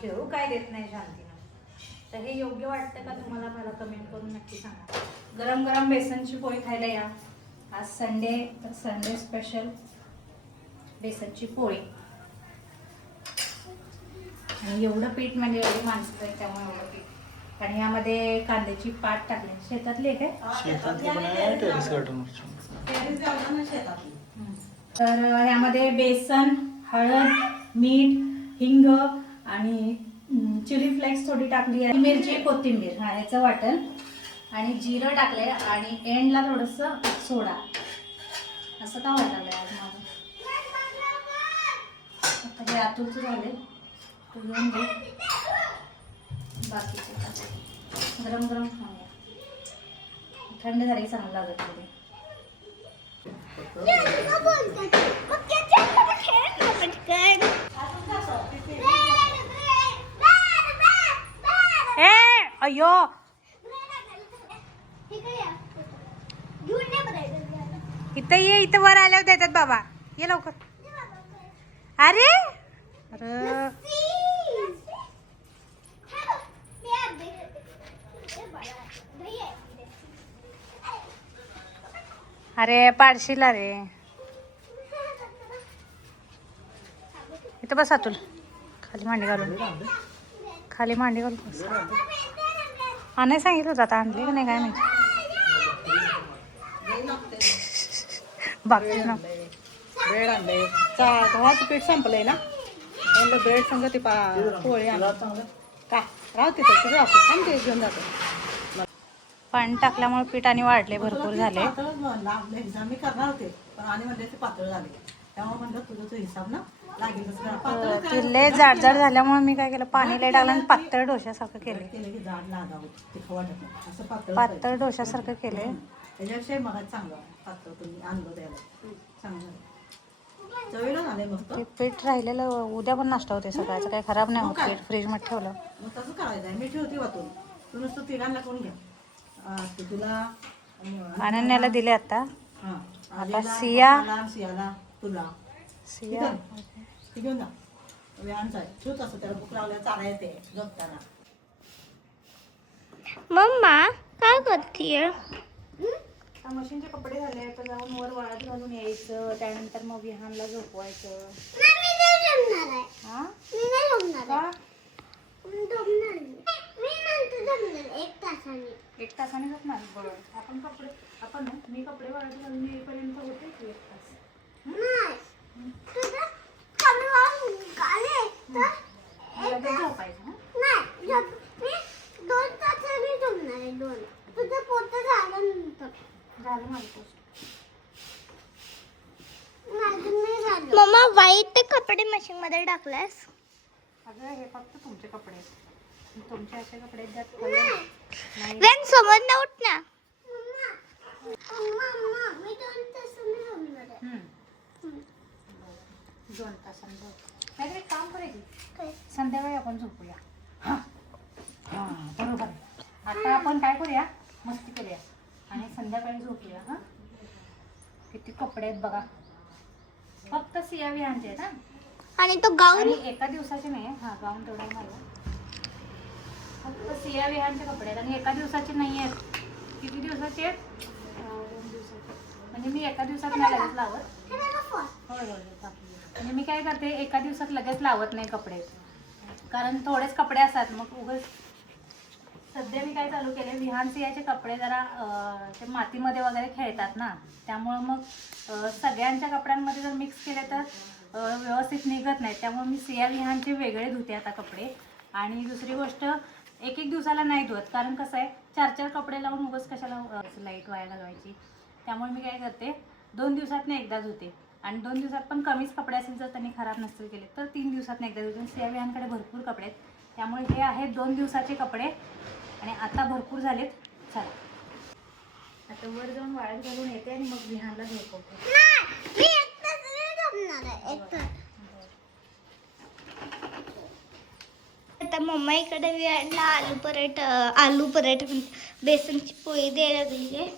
खेळू काय देत नाही शांतीनं. तर हे योग्य वाटतं का तुम्हाला? मला कमेंट करून नक्की सांगा. गरम गरम बेसनची पोळी खायला या. आज संडे, तर संडे स्पेशल बेसनची पोळी. आणि एवढं पीठ म्हणजे एवढी माणसं आहेत त्यामुळे एवढं पीठ. आणि यामध्ये कांद्याची पात टाकली. शेतातली काय? तर यामध्ये बेसन, हळद, मीठ, हिंग आणि चिली फ्लेक्स थोडी टाकली आहे. मिरची, कोथिंबीर हा याचं वाटण आणि जिरं टाकले आणि एंडला थोडंसं सोडा. असं का वाटायला आज माझं? आता हे आतूरचं झाले तू घेऊन घे. बाकीचे गरम गरम खाऊया. थंड झाली चांगलं लागत पुढे. अयो इथं ये, इथं वर आल्यावर देतात बाबा. ये लवकर. अरे अरे पाडशीला रे. इथं बस अतुल. खाली मांडी घालून, खाली मांडी घालून बस. नाही सांगितलं होतं, आता आणले का नाही काय माहिती. बाकी ना ब्रेड आणले. गव्हाचं पीठ संपलंय ना, ब्रेड संग ती पोळी आणलं का राहू तिथं तुझं असं सांग ते घेऊन जातो. पाणी टाकल्यामुळे पीठ आणि वाढले, भरपूर झाले. मी करणार होते पण आणि म्हणले ते पातळ झाले, त्यामुळे म्हणलं तुझा तो हिसाब ना लागेल. किल्ले जाड जाड झाल्यामुळे मी काय केलं, पाणी लय टाकलं आणि पातळ डोशासारखं केले. की जाड लागावं ते वाटत नाही, असं पातळ डोशासारखं केले. त्याच्याविषयी मला चांगलं पातळ तुम्ही आणलं द्यायला चांगलं चवीला झालंय मस्त. ते पीठ राहिलेलं उद्या पण नाश्ता होते सकाळचं, काही खराब नाही होत. पीठ फ्रीजमध्ये ठेवलं. मग तसं करायचं आहे. मी ठेवते वाटून, तू नुसतं तिघांना करून घ्या. तुला अनन्याला दिले आता. आता सियाला तुला सिया ती घेऊन जा. व्यायामच आहे तू तसं त्याला भूक लावल्यावर चाला येते झोपताना. मम्मा काय करतीये? मशीनचे कपडे झाले तर जाऊन वर वाळत घालून यायचं, त्यानंतर मग विहानला झोपवायचं. एक तासाने झोपणार बरोबर. आपण मी कपडे वाळत घालून येईपर्यंत होते की 1 तास. झोपायचं झालं माझं पोस्ट. मम्मा व्हाईट कपडे मशीन मध्ये टाकल्यास? अगं हे फक्त तुमचे कपडे आहेत. तुमचे असे कपडे आहेत नाही. वेन समोर ना उठ ना. 2 तासांनी झोप. नाहीतर एक काम करायची, संध्याकाळी आपण झोपूया. हां बरोबर. आता आपण काय करूया, मस्ती करूया आणि संध्याकाळी झोपूया. हां किती कपडे आहेत बघा. फक्त सिया विहानचे आहेत. हां आणि तो गाऊन एका दिवसाचे नाही. हा गाऊन तेवढा मला फक्त सिया विहानचे कपडे आहेत आणि एका दिवसाचे नाही आहेत. किती दिवसाचे आहेत? 2 दिवसाचे. म्हणजे मी एका दिवसात नाही लगेच लावत. होय म्हणजे मी काय करते, एका दिवसात लगेच लावत नाही कपडे, कारण थोडेच कपडे असतात. मग उगाच सध्या मी काय चालू केले, विहान सियाचे कपडे जरा ते मातीमध्ये वगैरे खेळतात ना, त्यामुळं मग सगळ्यांच्या कपड्यांमध्ये जर मिक्स केले तर व्यवस्थित निघत नाही. त्यामुळे मी सिया विहानचे वेगळे धुते आता कपडे. आणि दुसरी गोष्ट, एक दिवसाला नाही धुवत, कारण कसं आहे 4 कपडे लावून उगाच कशाला लाईट वाया घालवायची. त्यामुळे मी काय करते, 2 दिवसातनं एकदा धुते. आणि 2 दिवसात पण कमीच कपडे असेल, जर त्यांनी खराब नसतील केले तर 3 दिवसातनं एकदा धुते. सिया विहानकडे भरपूर कपडे आहेत, त्यामुळे हे आहेत 2 दिवसाचे कपडे आणि आता भरपूर झालेत. चला आता वर जाऊन वाळत घालून येते आणि मग विहानला झोपवते. आता मम्मा इकडे विहानला आलू पराठा बेसनची पोळी द्यायला लागली आहे.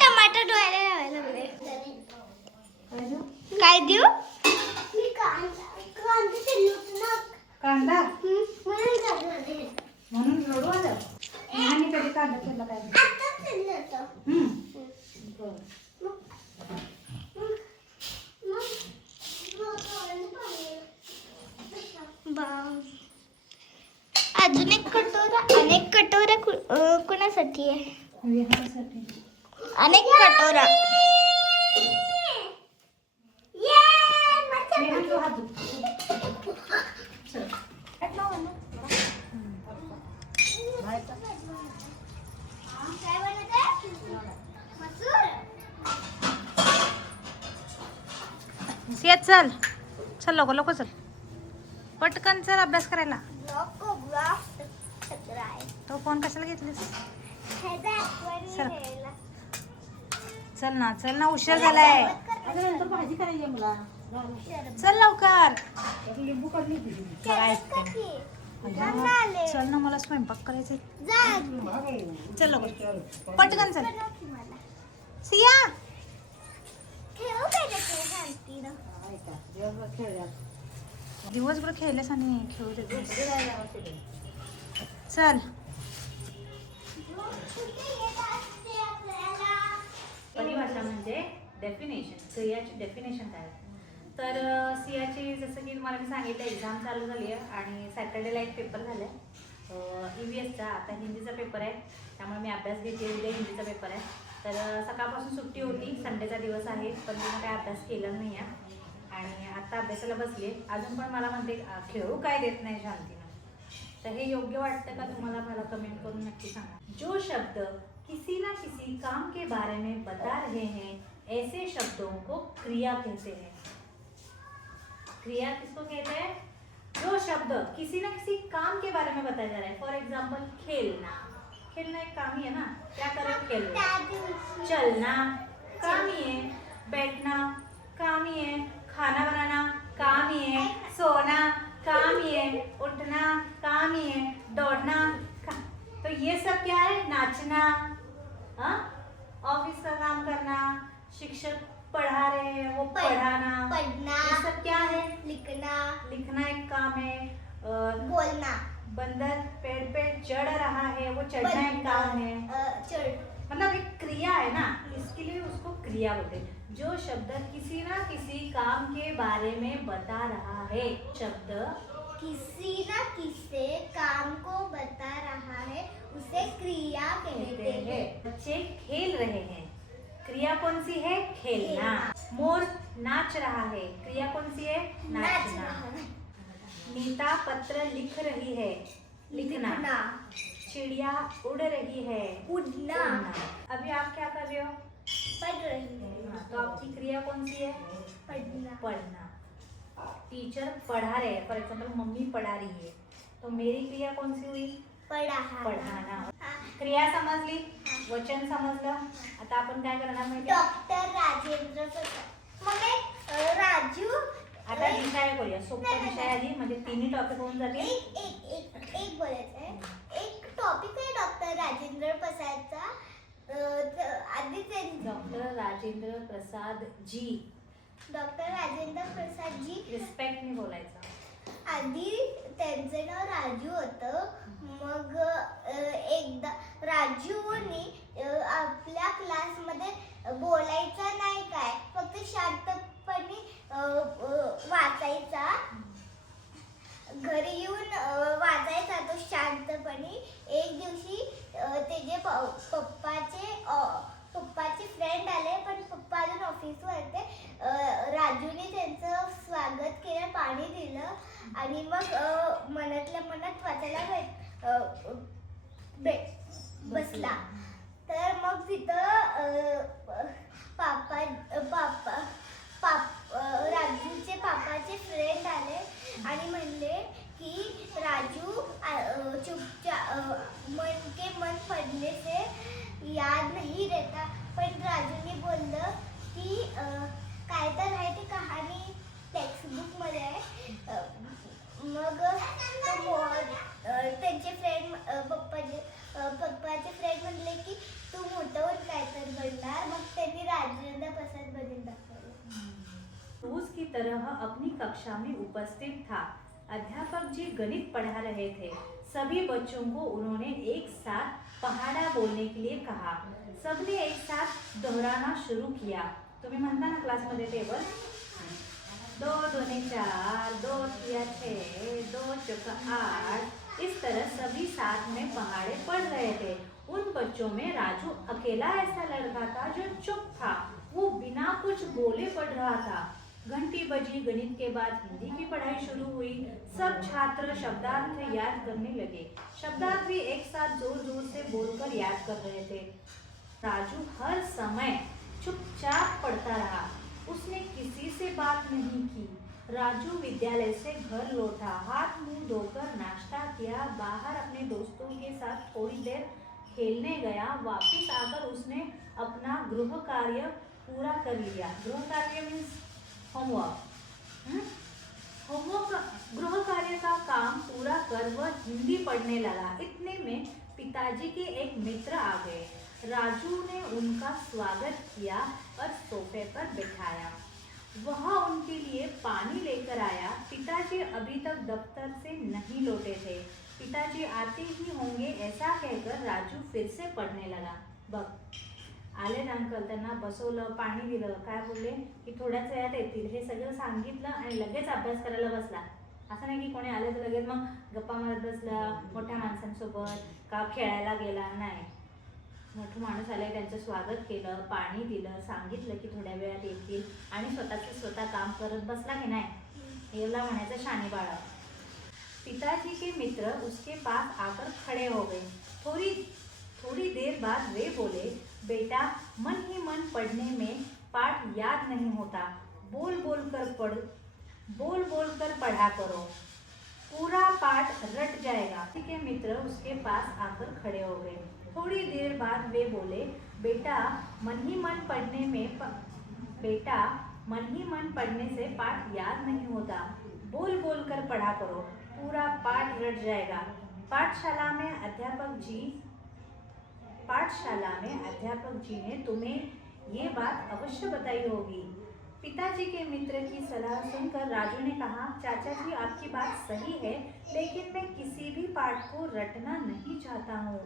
टमाटर डोळ्याला लावायला लागले. काय देऊ? काय देऊ? कांदा म्हणून रडू आलं. आणि कधी कांदा केला काय बरं. अजून एक कटोरा. अनेक कटोरा कुणासाठी आहे? विहारासाठी. अनेक कटोरा. विहान तू हात धु. चल. येत चल चल लवकर लवकर चल पटकन चल अभ्यास करायला. तो फोन कशाला घेतलीस? चल ना उशीर झालाय. नंतर भाजी करायची आहे मला. चल लवकर. लिंबू काढली होती. चल ना मला स्वयंपाक करायचे. चल लवकर पटकन चल. सिया दिवसभर खेळलेस आणि खेळू देते. चल परिभाषा म्हणजे डेफिनेशन. सियाची डेफिनेशन काय तर सियाची जसं की तुम्हाला मी सांगितलं एक्झाम चालू झाली आहे आणि सॅटर्डेला एक पेपर झाला आहे EVSचा. आता हिंदीचा पेपर आहे त्यामुळे मी अभ्यास घेते. उद्या हिंदीचा पेपर आहे तर सकाळपासून सुट्टी होती. संडेचा दिवस आहे पण मी काय अभ्यास केला नाही आहे आणि आता अभ्यासाला बसले. अजून पण मला म्हणते खेळू काय देत नाही शांतीनं. तर हे योग्य वाटतं का तुम्हाला? मला कमेंट करून नक्की सांगा. जो शब्द किसी ना किसी काम के बारे में बता रहे हैं ऐसे शब्दों को क्रिया कहते हैं. क्रिया किसको कहते हैं? जो शब्द किसी ना किसी काम के बारे में बताया जा रहा है. फॉर एग्जाम्पल खेलना. खेलना एक काम ही है ना. क्या करो? खेलना. चलना काम ही है. बैठना काम ही है. खाना बनाना काम ही है. सोना काम ही है. उठना काम ही है. दौड़ना तो ये सब क्या है? नाचना. ऑफिस का काम करना. शिक्षक पढ़ा रहे हैं वो पढ़ाना. ये सब क्या है? लिखना एक काम है. बोलना. बंदर पेड़ पे चढ़ रहा है वो चढ़ना एक काम है. मतलब एक क्रिया है ना इसके लिए उसको क्रिया बोलते हैं. जो शब्द किसी ना किसी काम के बारे में बता रहा है. शब्द किसी ना किसी काम को बता रहा है उसे क्रिया कहते हैं. बच्चे खेल रहे हैं. क्रिया कौन सी है? खेलना. मोर नाच रहा है. क्रिया कौन सी है? नाचना. नीता पत्र लिख रही है. लिखना. चिड़िया उड़ रही है. उड़ना. अभी आप क्या कर रहे हो? पढ़ रही है. तो आपकी क्रिया कौन सी है? पढ़ना. टीचर पढ़ा रहे हैं. फॉर एग्जाम्पल मम्मी पढ़ा रही है तो मेरी क्रिया कौन सी हुई? पढ़ाना. क्रिया समजली. वचन समजलं. आता आपण काय करणार माहिती? डॉक्टर राजेंद्र प्रसाद. मग राजू आता विषय करूया. सोपा विषय आधी म्हणजे तिन्ही टॉपिक होऊन जातील. एक बोलायचं आहे. एक टॉपिक आहे डॉक्टर राजेंद्र प्रसादचा. आधी डॉक्टर राजेंद्र प्रसाद जी. डॉक्टर राजेंद्र प्रसाद जी. रिस्पेक्टने बोलायचं. आधी त्यांचं नाव राजू होतं. मग एकदा राजूनी आपल्या क्लासमध्ये बोलायचं नाही काय फक्त शांतपणे वाचायचा. घरी येऊन वाचायचा तो शांतपणे. एक दिवशी त्याचे पप्पाचे फ्रेंड आले पण पप्पा अजून ऑफिसवर होते. राजूने त्यांचं स्वागत केलं. पाणी दिलं आणि मग मनातल्या मनात वाचायला बसला. तर मग तिथं राजूचे पापाचे फ्रेंड आले आणि म्हणले की राजू चुपचाप मन के मन पढ़ने से याद नहीं रहता. पण राजूने बोललं की काय तर आहे ती कहाणी टेक्स्टबुक मध्ये आहे. मग त्यांचे फ्रेंड पप्पाचे फ्रेंड म्हणले की तू मोठं होऊन काय तर बनणार. मग त्यांनी राजेंद्र प्रसाद बनून दाखवलं. तरह अपनी कक्षा में उपस्थित था। अध्यापक जी गणित पढ़ा रहे थे। सभी बच्चों को उन्होंने एक साथ पहाड़ा बोलने के लिए कहा। सबने एक साथ दोहराना शुरू किया। तुम्ही म्हणता ना क्लासमध्ये टेबल, 2 दूने 4, 2 तिया 6, 2 चौका 8। इस तरह सभी साथ में पहाड़े पढ़ रहे थे। उन बच्चों में राजू अकेला ऐसा लड़का था जो चुप था। वो बिना कुछ बोले पढ़ रहा था। घंटी बजी। गणित के बाद हिंदी की पढ़ाई शुरू हुई। सब छात्र शब्दार्थ याद करने लगे। शब्दार्थ भी एक साथ जोर जोर से बोलकर याद कर रहे थे। राजू हर समय चुपचाप पढ़ता रहा। उसने किसी से बात नहीं की। राजू विद्यालय से घर लौटा, हाथ मुंह धोकर नाश्ता किया, बाहर अपने दोस्तों के साथ थोड़ी देर खेलने गया। वापस आकर उसने अपना गृह कार्य पूरा कर लिया। गृह कार्य मीन्स होमवर्क। गृह कार्य का काम पूरा कर वह हिंदी पढ़ने लगा। इतने में पिताजी के एक मित्र आ गए। राजू ने उनका स्वागत किया और सोफे पर बिठाया। वह उनके लिए पानी लेकर आया। पिताजी अभी तक दफ्तर से नहीं लौटे थे। पिताजी आते ही होंगे ऐसा कहकर राजू फिर से पढ़ने लगा। बघ, आले ना अंकल, त्यांना बसवलं, पाणी दिलं, काय बोलले की थोड्याच वेळात येतील, हे सगळं सांगितलं आणि लगेच अभ्यास करायला बसला. असं नाही की कोणी आले तर लगेच मग गप्पा मारत बसला, मोठ्या माणसांसोबत का खेळायला गेला. नाही, मोठं माणूस आले, त्यांचं स्वागत केलं, पाणी दिलं, सांगितलं की थोड्या वेळात येतील आणि स्वतःचं स्वतः काम करत बसला की नाही. एवढा म्हणायचं शानी बाळा. पिताजी के मित्र उसके पास आकर खड़े हो गए। थोड़ी देर बाद वे बोले, बेटा मन ही मन पढ़ने में पाठ याद नहीं होता। बोल बोल कर पढ़ा करो, पूरा पाठ रट जाएगा। के मित्र उसके पास आकर खड़े हो गए। थोड़ी देर बाद वे बोले, बेटा मन ही मन पढ़ने से पाठ याद नहीं होता। बोल बोल कर पढ़ा करो, पूरा पाठ रट जाएगा। पाठशाला में अध्यापक जी ने तुम्हें ये बात अवश्य बताई होगी। पिताजी के मित्र की सलाह सुनकर राजू ने कहा, चाचा जी आपकी बात सही है, लेकिन मैं किसी भी पाठ को रटना नहीं चाहता हूँ।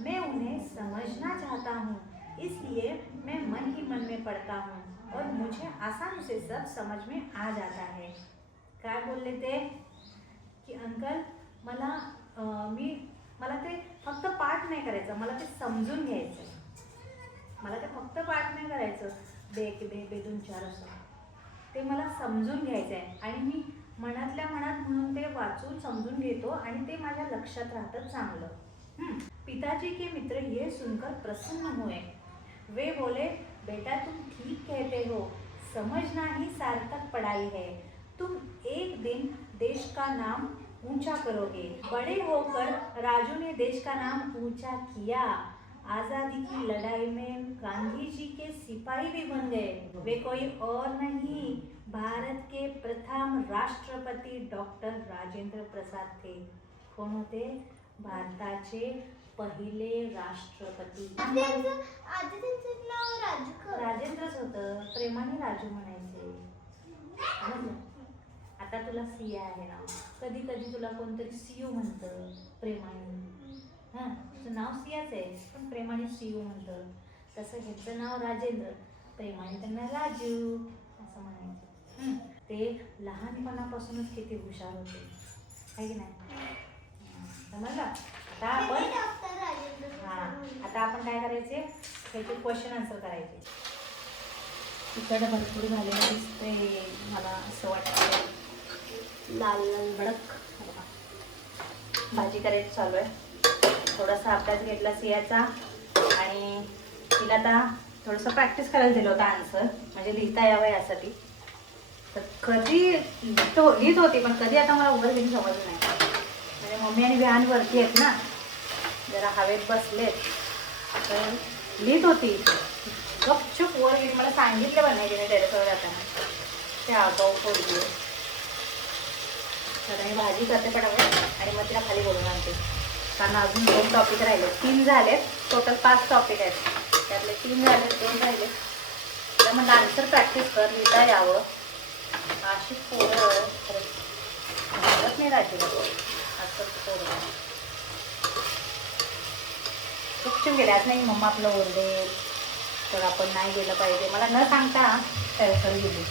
मैं उन्हें समझना चाहता हूँ, इसलिए मैं मन ही मन में पढ़ता हूँ और मुझे आसानी से सब समझ में आ जाता है। काय बोलले ते की अंकल मला ते फक्त पाठ नाही करायचं, मला ते समजून घ्यायचं. मला ते फक्त पाठ नाही करायचं, बे 2 4 असं, ते मला समजून घ्यायचं आहे आणि मी मनातल्या मनात म्हणून ते वाचून समजून घेतो आणि ते माझ्या लक्षात राहतं चांगलं. पिताजी के मित्र ये सुनकर प्रसन्न हुए. वे बोले, बेटा तुम ठीक कहते हो, समझना ही सार्थक पढ़ाई है. तुम एक दिन देश का नाम ऊंचा करोगे. बड़े होकर राजू ने देश का नाम ऊंचा किया. आज़ादी की लड़ाई में गांधी जी के सिपाही भी बन गए. वे कोई और नहीं, भारत के प्रथम राष्ट्रपति डॉक्टर राजेंद्र प्रसाद थे. कोण होते? भारताचे पहिले राष्ट्रपती. आधी त्यांचं नाव राजेंद्रच होतं, प्रेमाने राजू म्हणायचे. आता तुला सिया आहे नाव, कधी कधी तुला कोणतरी सियू म्हणतं प्रेमाने. तुझं नाव सियाच आहे पण प्रेमाने सियू म्हणतं. तसं ह्याचं नाव राजेंद्र, प्रेमाने त्यांना राजू असं म्हणायचं. ते लहानपणापासूनच किती हुशार होते, आहे की नाही? समजलं? आता आपण काय करायचे, ह्याचे क्वेश्चन आन्सर करायचे. तिखट भरपूर झालेलं दिसते मला असं वाटतं, लाल लाल भडक. भाजी करायची चालू आहे. थोडासा अभ्यास घेतला सियाचा आणि तिला आता थोडंसं प्रॅक्टिस करायला दिलं होतं आन्सर, म्हणजे लिहिता यावं यासाठी. तर कधी लिहित होती पण कधी आता मला उभं घेऊन समजलं नाही. म्हणजे मम्मी आणि विहान वरती आहेत ना, जरा हवेत बसलेत तर लिहित होती. गपचूप वर गेली, मला सांगितलं पण नाही तिने टेरेसवर जाताना. ते आगाऊ पोरगी. तर मी भाजी करते पटापट आणि मग तिला खाली बोलून आणते, कारण अजून 2 टॉपिक राहिले. 3 झालेत, टोटल 5 टॉपिक आहेत, त्यातले 3 झाले, 2 राहिले. तर मग आन्सर प्रॅक्टिस कर, लिहिता यावं. अशी पोरं खरंच घालत नाही राहते असं पोरं चुपचूप गेल्यास नाही मम्मा आपलं ओरडे तर आपण नाही गेलं पाहिजे मला न सांगता खरखर गेली